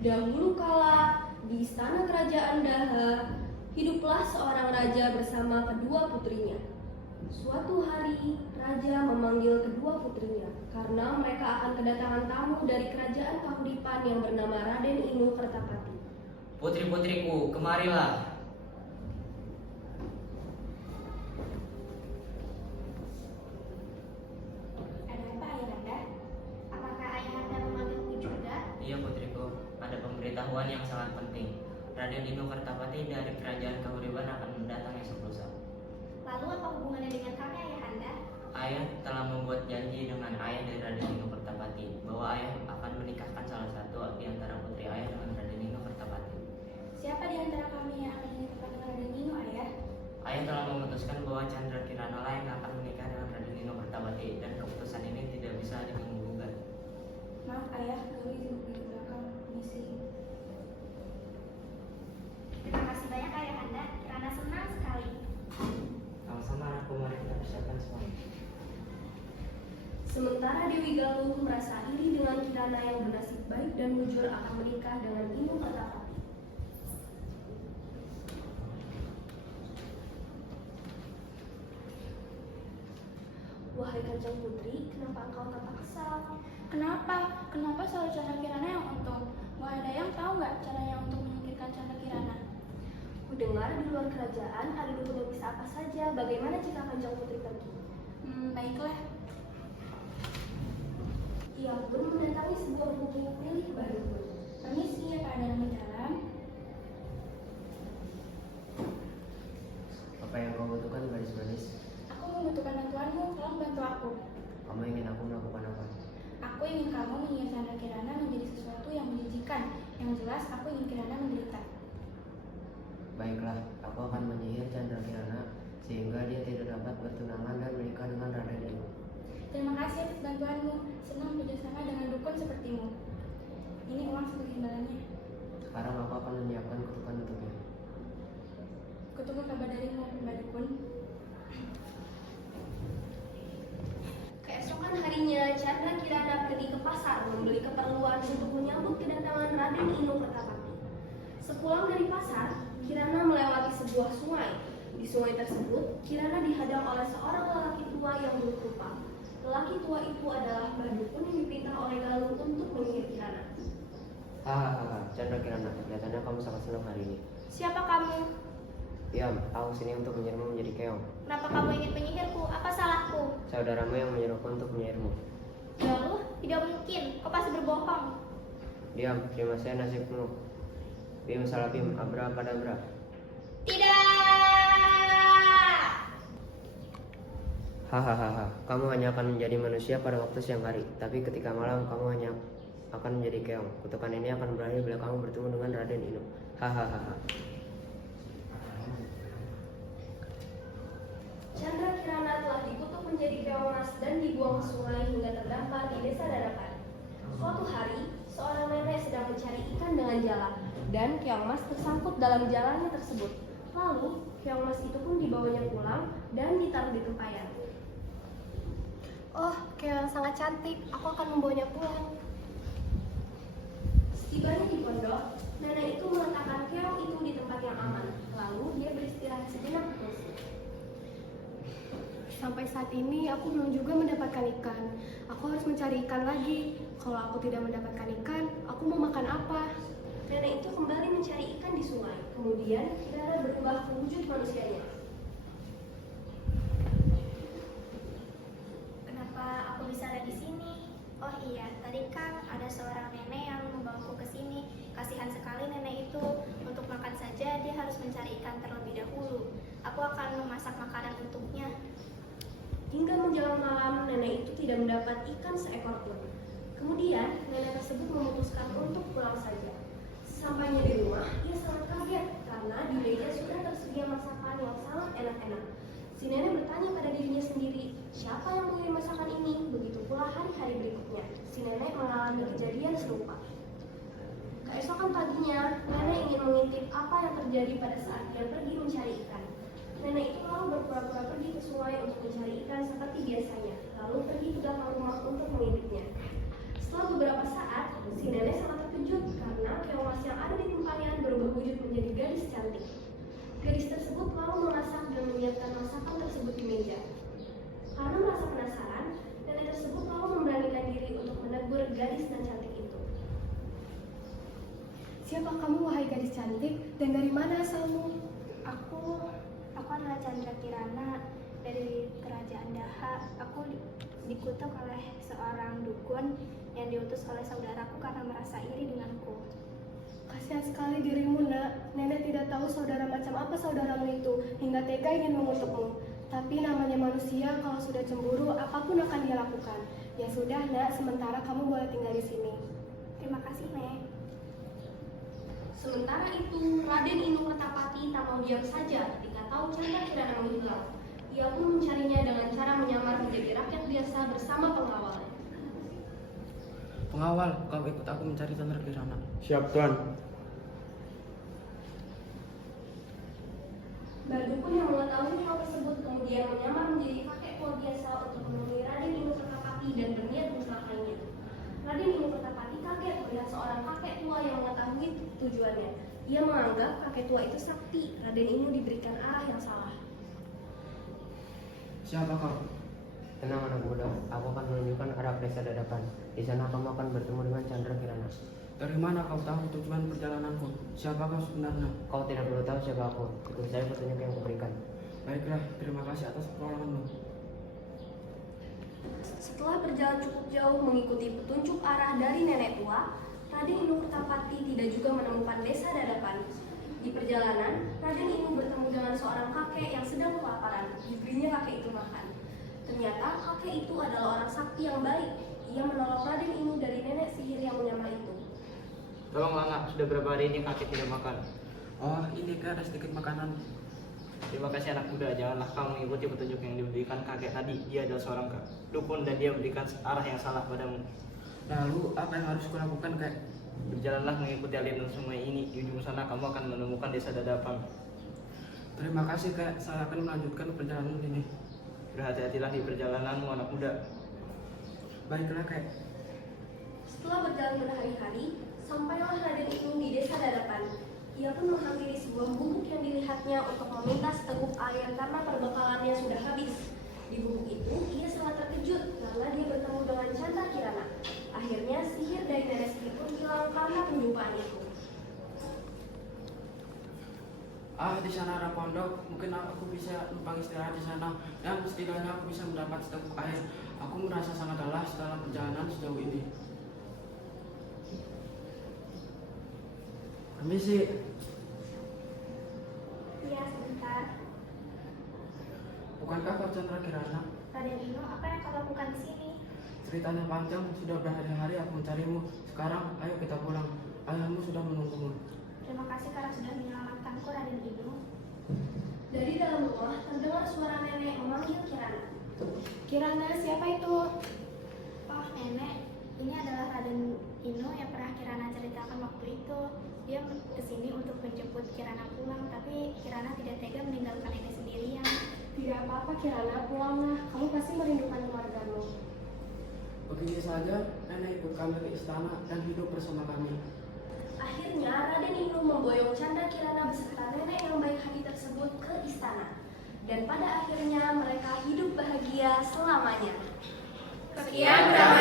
Dahulu kala, di istana kerajaan Daha, hiduplah seorang raja bersama kedua putrinya. Suatu hari, raja memanggil kedua putrinya karena mereka akan kedatangan tamu dari kerajaan Kahuripan yang bernama Raden Inu Kertapati. Putri-putriku, kemarilah. Ada apa, Ayahanda? Apakah Ayahanda memanggilku juga? Iya putriku, ada pemberitahuan yang sangat penting. Raden Inu Kertapati dari kerajaan Kahuripan akan mendatang esok lusa. Lalu apa hubungannya dengan kami, Ayahanda? Ayah telah membuat janji dengan ayah dari Raden Inu Kertapati bahwa ayah akan menikahkan salah satu di antara putri ayah dengan Raden Inu Kertapati. Siapa di antara kami yang akan menikahkan dengan Raden Inu, Ayah? Ayah telah memutuskan bahwa Chandra Kirana lah yang akan menikah dengan Raden Inu Kertapati dan keputusan ini tidak bisa diganggu-gugat. Maaf, Ayah, kami izin di belakang misi. Terima kasih banyak, Ayahanda. Kirana senang sekali. Sama-sama anakku, mari kita persiapkan semuanya. Sementara Dewi Galuh merasa iri dengan Kirana yang bernasib baik dan mujur akan menikah dengan Inu Kertapati. Wahai Kanjeng Putri, kenapa engkau tampak kesal? Kenapa? Kenapa selalu Chandra Kirana yang untung? Wahai Dayang, tahu nggak caranya untuk menyingkirkan Chandra Kirana? Kudengar di luar kerajaan ada dukun yang bisa apa saja. Bagaimana jika Kanjeng Putri pergi? Baiklah. Ia pun mendatangi sebuah bukit milik baru. Permisi, apa ada nama jalan? Apa yang kau butuhkan, gadis-gadis? Aku membutuhkan bantuanmu, tolong bantu aku. Kamu ingin aku melakukan apa? Aku ingin kamu menyihir Chandra Kirana menjadi sesuatu yang menjijikan. Yang jelas, aku ingin Kirana menderita. Baiklah, aku akan menyihir Chandra Kirana sehingga dia tidak dapat bertunangan dan menikah dengan Raden Inu. Terima kasih atas bantuanmu. Senang bekerjasama dengan dukun sepertimu. Ini uang sebagai imbalannya. Sekarang aku akan menyiapkan kutukan untuknya. Kutunggu kabar darimu, Mbak Dukun. Keesokan harinya, Chandra Kirana pergi ke pasar membeli keperluan untuk menyambut kedatangan Raden Inu Kertapati. Sepulang dari pasar, Kirana melewati sebuah sungai. Di sungai tersebut, Kirana dihadang oleh seorang lelaki tua yang buruk rupa. Lelaki tua itu adalah Mbah Dukun yang diperintah oleh Galuh untuk menyihir Kirana. Hahaha, Chandra Kirana, kelihatannya kamu sangat senang hari ini. Siapa kamu? Diam, aku sini untuk menyihirmu menjadi keong. Kenapa kamu ingin menyihirku? Apa salahku? Saudaramu yang menyuruhku untuk menyihirmu. Galuh, tidak mungkin. Kau pasti berbohong. Diam, terima saya nasibmu. Bim salah bim, abrakadabra. Tidak! Hahaha, kamu hanya akan menjadi manusia pada waktu siang hari, tapi ketika malam kamu hanya akan menjadi keong. Kutukan ini akan berakhir bila kamu bertemu dengan Raden Inu. Hahaha. Chandra Kirana telah dikutuk menjadi keong emas dan dibuang ke sungai hingga terdampar di desa Darapan. Suatu hari, seorang nenek sedang mencari ikan dengan jala dan keong emas tersangkut dalam jalannya tersebut. Lalu, keong emas itu pun dibawanya pulang dan ditaruh di tempayan. Oh, keong sangat cantik. Aku akan membawanya pulang. Setibanya di pondok, nenek itu meletakkan keong itu di tempat yang aman. Lalu dia beristirahat sejenak terus. Sampai saat ini aku belum juga mendapatkan ikan. Aku harus mencari ikan lagi. Kalau aku tidak mendapatkan ikan, aku mau makan apa? Nenek itu kembali mencari ikan di sungai. Kemudian Kirana berubah ke wujud manusianya. Kenapa aku bisa ada di sini? Oh iya, tadi kan ada seorang nenek yang membawaku ke sini. Kasihan sekali nenek itu. Untuk makan saja dia harus mencari ikan terlebih dahulu. Aku akan memasak makanan untuknya. Hingga menjelang malam, nenek itu tidak mendapat ikan seekor pun. Kemudian, nenek tersebut memutuskan untuk pulang saja. Sampainya di rumah, ia sangat kaget karena di meja sudah tersedia masakan yang sangat enak-enak. Si nenek bertanya pada dirinya sendiri, siapa yang mengirim masakan ini? Begitu pula hari-hari berikutnya, si nenek mengalami kejadian serupa. Keesokan paginya, nenek ingin mengintip apa yang terjadi pada saat dia pergi mencari ikan. Nenek itu lalu berpura-pura pergi ke sungai untuk mencari ikan seperti biasanya, lalu pergi ke belakang rumah untuk mengintipnya. Setelah beberapa saat, si nenek sangat terkejut karena sana, keong yang ada di tempayan berubah wujud menjadi gadis cantik. Gadis tersebut lalu memasak dan menyiapkan masakan tersebut di meja. Karena merasa penasaran, nenek tersebut lalu memberanikan diri untuk menegur gadis dan cantik itu. Siapa kamu, wahai gadis cantik, dan dari mana asalmu? Aku adalah Chandra Kirana dari kerajaan Daha. Aku dikutuk oleh seorang dukun yang diutus oleh saudaraku karena merasa iri denganku. Kasihan sekali dirimu, nak. Nenek tidak tahu saudara macam apa saudaramu itu, hingga tega ingin mengutukmu. Tapi namanya manusia, kalau sudah cemburu, apapun akan dia lakukan. Ya sudah, nak, sementara kamu boleh tinggal di sini. Terima kasih, Nek. Sementara itu, Raden Inu Kertapati tak mau diam saja ketika tahu Chandra Kirana menghilang. Ia pun mencarinya dengan cara menyamar menjadi rakyat biasa bersama pengawalnya. Pengawal, kau ikut aku mencari Chandra Kirana. Siap, Tuan. Bardukun yang mengetahui hal tersebut kemudian menyamar menjadi kakek tua biasa untuk menemui Raden Inu Kertapati dan berniat mencelakainya. Raden Inu Kertapati kaget melihat seorang kakek tua yang mengetahui tujuannya. Ia menganggap kakek tua itu sakti. Raden Inu diberikan arah yang salah. Siapa kau? Tenang anak muda, aku akan menunjukkan arah desa dadapan. Di sana kamu akan bertemu dengan Chandra Kirana. Dari mana kau tahu tujuan perjalananku? Siapa kau sebenarnya? Kau tidak perlu tahu siapa aku. Ikuti saya petunjuk yang kuberikan. Baiklah, terima kasih atas pertolonganmu. Setelah berjalan cukup jauh mengikuti petunjuk arah dari nenek tua, Raden Inu Kertapati tidak juga menemukan desa dadapan. Di perjalanan, Raden Inu bertemu dengan seorang kakek yang sedang kelaparan. Diberinya kakek itu makan. Ternyata kakek itu adalah orang sakti yang baik. Ia menolong Raden Inu dari nenek sihir yang menyamar itu. Tolonglah nak, sudah berapa hari ini kakek tidak makan. Oh, ini kak, ada sedikit makanan. Terima kasih anak muda, janganlah kamu mengikuti petunjuk yang diberikan kakek tadi. Dia adalah seorang dukun dan dia memberikan arah yang salah padamu. Lalu, apa yang harus kulakukan, kak? Berjalanlah mengikuti aliran sungai ini. Di ujung sana kamu akan menemukan desa dadapan. Terima kasih, kak. Saya akan melanjutkan perjalanan ini. Berhati-hatilah di perjalananmu anak muda. Baiklah, kak. Setelah berjalan berhari-hari, sampailah Raden Inu di desa dadapan. Ia pun menghampiri sebuah gubuk yang dilihatnya untuk meminta seteguk air karena perbekalannya sudah habis. Di gubuk itu, ia sangat terkejut karena dia bertemu dengan Chandra Kirana. Akhirnya, sihir dari nenek sihir pun hilang karena penjumpaan itu. Di sana ada pondok. Mungkin aku bisa numpang istirahat di sana. Dan setidaknya aku bisa mendapat seteguk air. Aku merasa sangat lelah setelah perjalanan sejauh ini. Permisi. Iya, sebentar. Bukankah kau Chandra Kirana? Raden Inu, apa yang kau lakukan di sini? Ceritanya panjang, sudah berhari-hari aku mencarimu. Sekarang, ayo kita pulang. Ayahmu sudah menunggumu. Terima kasih karena sudah menyelamatkanku, Raden Inu. Dari dalam rumah, terdengar suara nenek memanggil Kirana. Kirana, siapa itu? Oh, Nenek, ini adalah Raden Inu yang pernah Kirana ceritakan waktu itu. Dia kesini untuk menjemput Kirana pulang, tapi Kirana tidak tega meninggalkan nenek sendirian. Tidak apa-apa, Kirana, pulanglah. Kamu pasti merindukan keluargamu. Begini saja, nenek ikut kami ke istana dan hidup bersama kami. Akhirnya, Raden Inu memboyong Chandra Kirana beserta nenek yang baik hati tersebut ke istana. Dan pada akhirnya mereka hidup bahagia selamanya. Sekian drama